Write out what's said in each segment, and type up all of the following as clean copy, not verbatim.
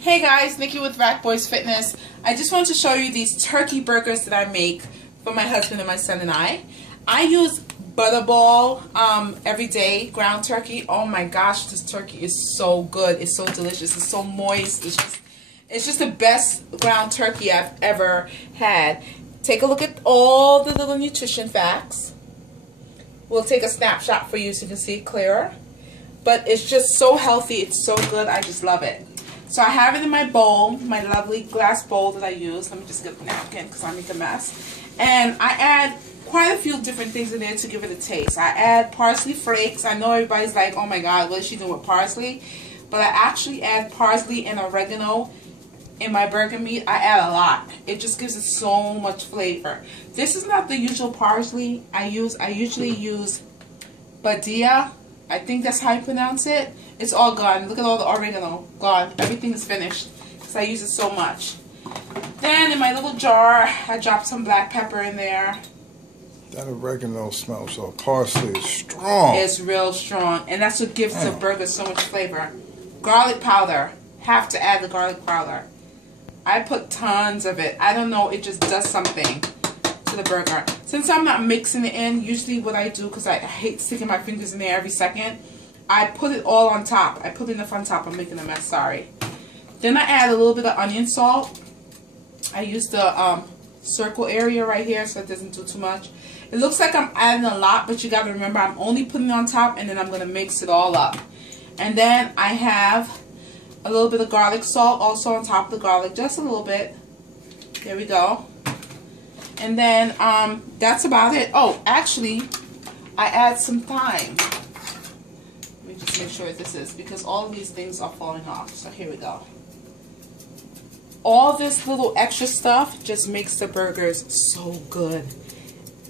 Hey guys, Nikki with Rack Boys Fitness. I just want to show you these turkey burgers that I make for my husband and my son and I. I use Butterball every day, ground turkey. Oh my gosh, this turkey is so good. It's so delicious. It's so moist. It's just the best ground turkey I've ever had. Take a look at all the little nutrition facts. We'll take a snapshot for you so you can see it clearer. But it's just so healthy. It's so good. I just love it. So I have it in my bowl, my lovely glass bowl that I use. Let me just get the napkin because I make a mess. And I add quite a few different things in there to give it a taste. I add parsley flakes. I know everybody's like, oh my God, what is she doing with parsley? But I actually add parsley and oregano in my burger meat. I add a lot. It just gives it so much flavor. This is not the usual parsley I use. I usually use Badia. I think that's how you pronounce it. It's all gone. Look at all the oregano. Gone. Everything is finished because I use it so much. Then in my little jar, I drop some black pepper in there. That oregano smells so. Parsley is strong. It's real strong. And that's what gives the burger so much flavor. Garlic powder. Have to add the garlic powder. I put tons of it. I don't know. It just does something to the burger. Since I'm not mixing it in, usually what I do, because I hate sticking my fingers in there every second, I put it all on top. I put it in the front top. I'm making a mess, sorry. Then I add a little bit of onion salt. I use the circle area right here so it doesn't do too much. It looks like I'm adding a lot, but you got to remember I'm only putting it on top and then I'm going to mix it all up. And then I have a little bit of garlic salt also on top of the garlic, just a little bit. There we go. And then that's about it. Oh, actually, I add some thyme. Let me just make sure what this is because all of these things are falling off. So here we go. All this little extra stuff just makes the burgers so good.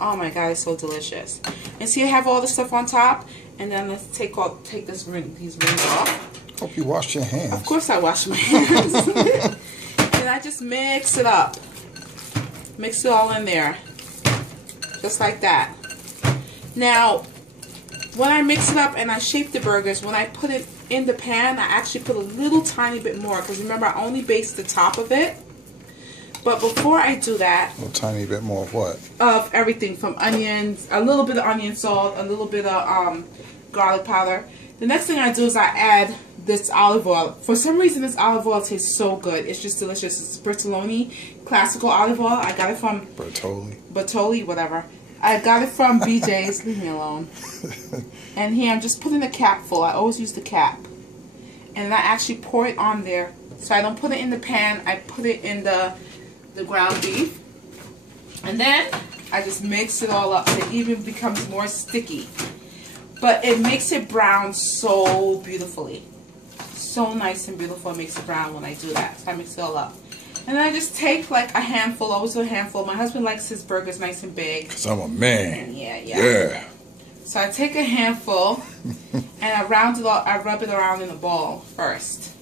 Oh my God, it's so delicious. And see, I have all the stuff on top. And then let's take these rings off. Hope you washed your hands. Of course I wash my hands. And I just mix it up. Mix it all in there. Just like that. Now, when I mix it up and I shape the burgers, when I put it in the pan, I actually put a little tiny bit more. Because remember, I only baste the top of it. But before I do that... A tiny bit more of what? Of everything from onions, a little bit of onion salt, a little bit of garlic powder. The next thing I do is I add this olive oil. For some reason, this olive oil tastes so good. It's just delicious. It's Bertolini classical olive oil. I got it from... Bertoli, whatever. I got it from BJ's. Leave me alone. And here, I'm just putting the cap full. I always use the cap. And I actually pour it on there. So I don't put it in the pan. I put it in the ground beef. And then I just mix it all up. It even becomes more sticky. But it makes it brown so beautifully. So nice and beautiful. It makes it brown when I do that. So I mix it all up. And then I just take like a handful, always a handful. My husband likes his burgers nice and big. Because I'm a man. Yeah. So I take a handful and I round it all, I rub it around in the ball first.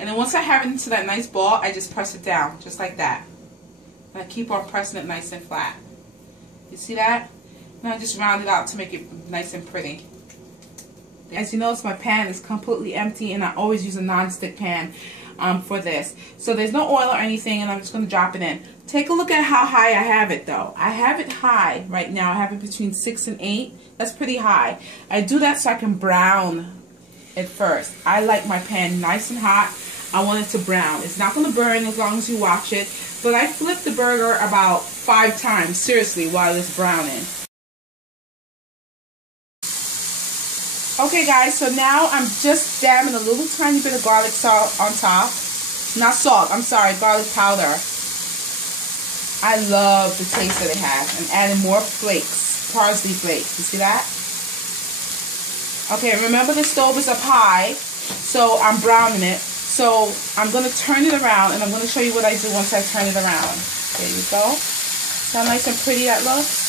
And then once I have it into that nice ball, I just press it down, just like that. And I keep on pressing it nice and flat. You see that? And I just round it out to make it nice and pretty. As you notice, my pan is completely empty, and I always use a non-stick pan for this. So there's no oil or anything, and I'm just going to drop it in. Take a look at how high I have it, though. I have it high right now. I have it between 6 and 8. That's pretty high. I do that so I can brown it first. I like my pan nice and hot. I want it to brown. It's not going to burn as long as you watch it. But I flip the burger about 5 times, seriously, while it's browning. Okay guys, so now I'm just dabbing a little tiny bit of garlic salt on top. Not salt, I'm sorry, garlic powder. I love the taste that it has. I'm adding more flakes, parsley flakes. You see that? Okay, remember the stove is up high, so I'm browning it. So I'm going to turn it around, and I'm going to show you what I do once I turn it around. There you go. See how nice and pretty that looks?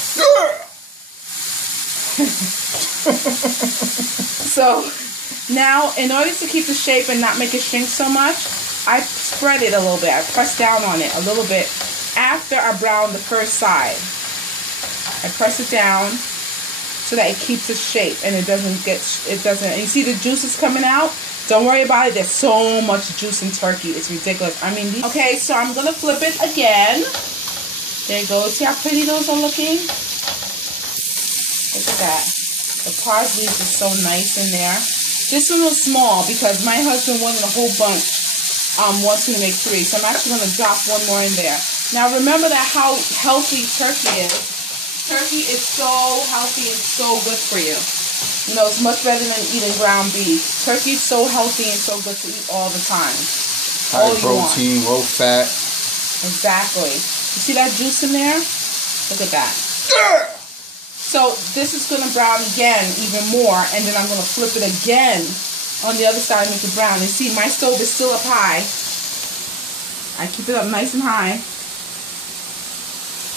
So now, in order to keep the shape and not make it shrink so much, I spread it a little bit. I press down on it a little bit after I brown the first side. I press it down so that it keeps its shape and it doesn't, you see the juices coming out? Don't worry about it. There's so much juice in turkey. It's ridiculous. I mean, okay, so I'm going to flip it again. There you go. See how pretty those are looking? Look at that. The parsley is just so nice in there. This one was small because my husband wanted a whole bunch. Wants me to make 3. So I'm actually going to drop one more in there. Now remember that how healthy turkey is. Turkey is so healthy and so good for you. You know, it's much better than eating ground beef. Turkey is so healthy and so good to eat all the time. High protein, low fat. Exactly. You see that juice in there? Look at that. So this is going to brown again even more, and then I'm going to flip it again on the other side and make it brown. And see, my stove is still up high. I keep it up nice and high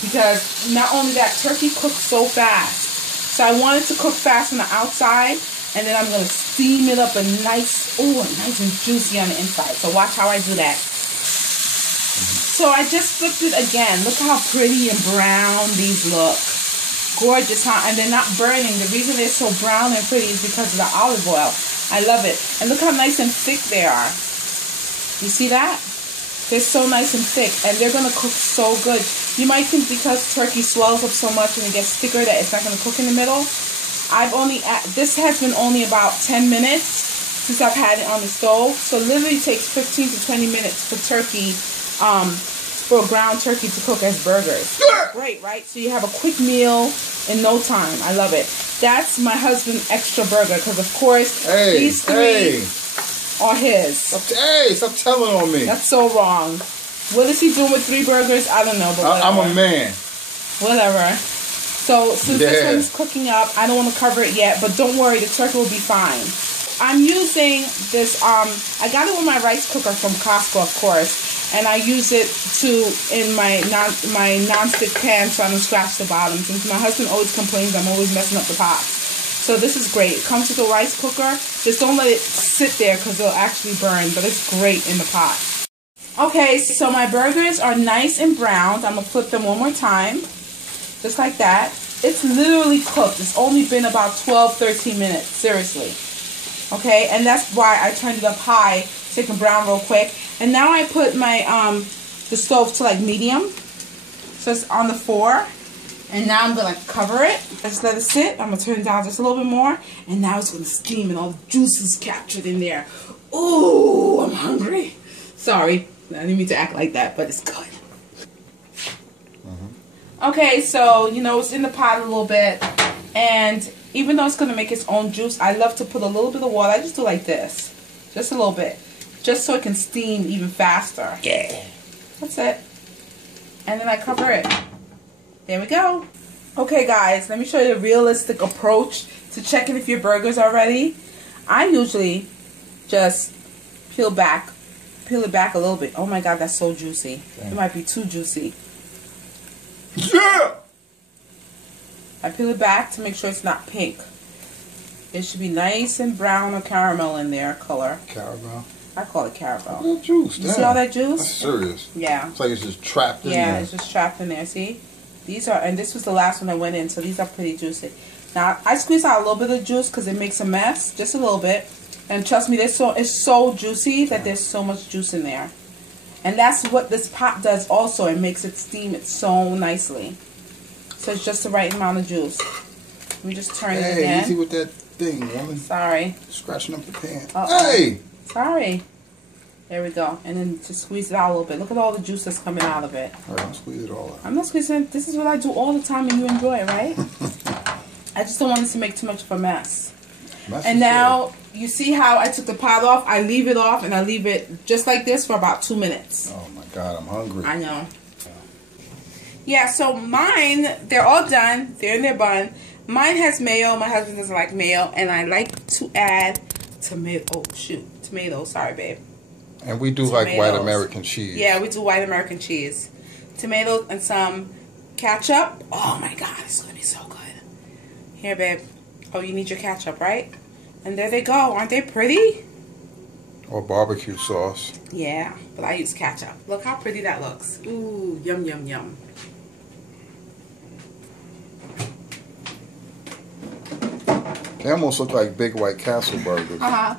because not only that, turkey cooks so fast. So I want it to cook fast on the outside, and then I'm going to steam it up nice and juicy on the inside. So watch how I do that. So I just flipped it again. Look how pretty and brown these look. Gorgeous, huh? And they're not burning. The reason they're so brown and pretty is because of the olive oil. I love it. And look how nice and thick they are. You see that? They're so nice and thick, and they're going to cook so good. You might think because turkey swells up so much and it gets thicker that it's not going to cook in the middle. This has been only about 10 minutes since I've had it on the stove. So it literally takes 15 to 20 minutes for turkey, for a ground turkey to cook as burgers. Great, right? So you have a quick meal in no time. I love it. That's my husband's extra burger because, of course, these 3 are his. Stop telling on me. That's so wrong. What is he doing with 3 burgers? I don't know. But I'm a man. Whatever. So since this one's cooking up, I don't want to cover it yet, but don't worry, the turkey will be fine. I'm using this, I got it with my rice cooker from Costco, of course, and I use it in my non-stick pan so I don't scratch the bottom, since my husband always complains I'm always messing up the pots. So this is great. It comes with a rice cooker. Just don't let it sit there because it'll actually burn, but it's great in the pot. Okay, so my burgers are nice and browned. I'm going to flip them one more time, just like that. It's literally cooked. It's only been about 12-13 minutes, seriously. Okay, and that's why I turned it up high so it can brown real quick. And now I put my the stove to like medium, so it's on the 4. And now I'm gonna cover it. Just let it sit. I'm gonna turn it down just a little bit more, and now it's gonna steam and all the juice is captured in there. Ooh, I'm hungry. Sorry, I didn't mean to act like that, but it's good. Okay, so you know it's in the pot a little bit, and even though it's going to make its own juice, I love to put a little bit of water. I just do like this. Just a little bit. Just so it can steam even faster. Yeah. That's it. And then I cover it. There we go. Okay, guys. Let me show you a realistic approach to checking if your burgers are ready. I usually just peel it back a little bit. Oh my God, that's so juicy. It might be too juicy. Yeah! I peel it back to make sure it's not pink. It should be nice and brown or caramel in there color. Caramel? I call it caramel. Look at that juice. You see all that juice? That's serious. Yeah. It's like it's just trapped in there. Yeah, it's just trapped in there. See? These are, and this was the last one that went in, so these are pretty juicy. Now, I squeeze out a little bit of juice because it makes a mess. Just a little bit. And trust me, it's so juicy that there's so much juice in there. And that's what this pot does also. It makes it steam it so nicely. So it's just the right amount of juice. Let me just turn it again. Easy with that thing, woman. Sorry. Scratching up the pan. Hey! Sorry. There we go. And then just squeeze it out a little bit. Look at all the juice that's coming out of it. Alright, don't squeeze it all out. I'm not squeezing it. This is what I do all the time and you enjoy it, right? I just don't want it to make too much of a mess. And now, you see how I took the pot off? I leave it off and I leave it just like this for about 2 minutes. Oh my God, I'm hungry. I know. Yeah, so mine, they're all done. They're in their bun. Mine has mayo. My husband doesn't like mayo. And I like to add tomato. Oh, shoot. Tomatoes. Sorry, babe. And we do like white American cheese. Yeah, we do white American cheese. Tomatoes and some ketchup. Oh my God, it's going to be so good. Here, babe. Oh, you need your ketchup, right? And there they go. Aren't they pretty? Or barbecue sauce. Yeah, but I use ketchup. Look how pretty that looks. Ooh, yum, yum, yum. They almost look like big White Castle burgers. Uh-huh.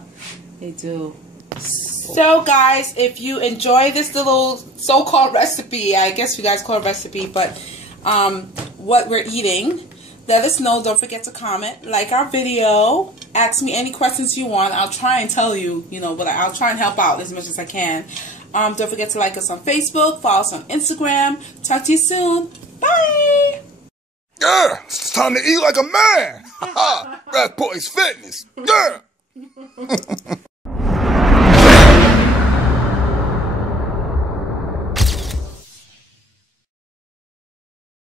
They do. So guys, if you enjoy this little so-called recipe, I guess you guys call it recipe, but what we're eating, let us know. Don't forget to comment, like our video, ask me any questions you want. I'll try and tell you, but I'll try and help out as much as I can. Don't forget to like us on Facebook, follow us on Instagram. Talk to you soon. Bye! Yeah, it's time to eat like a man. Rat Boys Fitness. Yeah.